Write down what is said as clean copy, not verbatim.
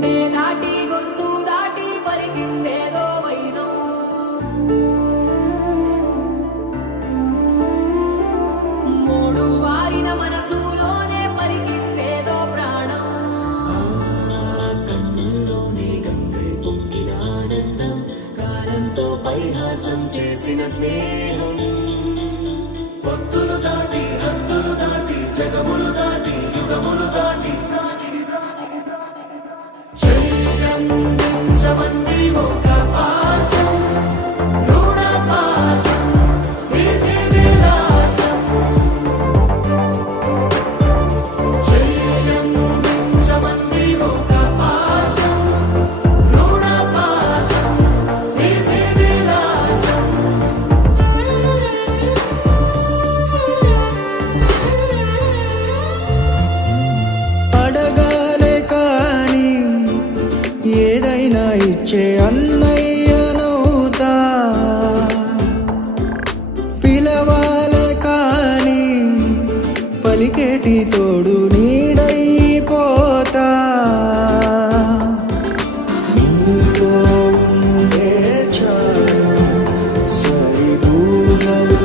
గుండె దాటి గొంతు దాటి పలికిందేదో వైనం. మూడు వారిన మనసులోనే పలికిందేదో ప్రాణం. కన్నుల్లోనే గంగై పొంగిన ఆనందం, కాలంతో పరిహాసం చేసిన స్నేహం. పొత్తులు దాటి హద్దులు దాటి జగములు దాటి యుగములు దాటి చెయ్యందించమంది ఒక పాశం, రుణ పాశం, విధి విలాసం. చెయ్యందించమంది ఒక పాశం, రుణ పాశం, విధి విలాసం. అడగాలే కాని ఏదైనా ఇచ్చే అన్నయ్యనవుతా, పిలవాలే కాని పలికేటి తోడు నీడైపోతా. నీతో ఉండే చాలు సరిదూగలు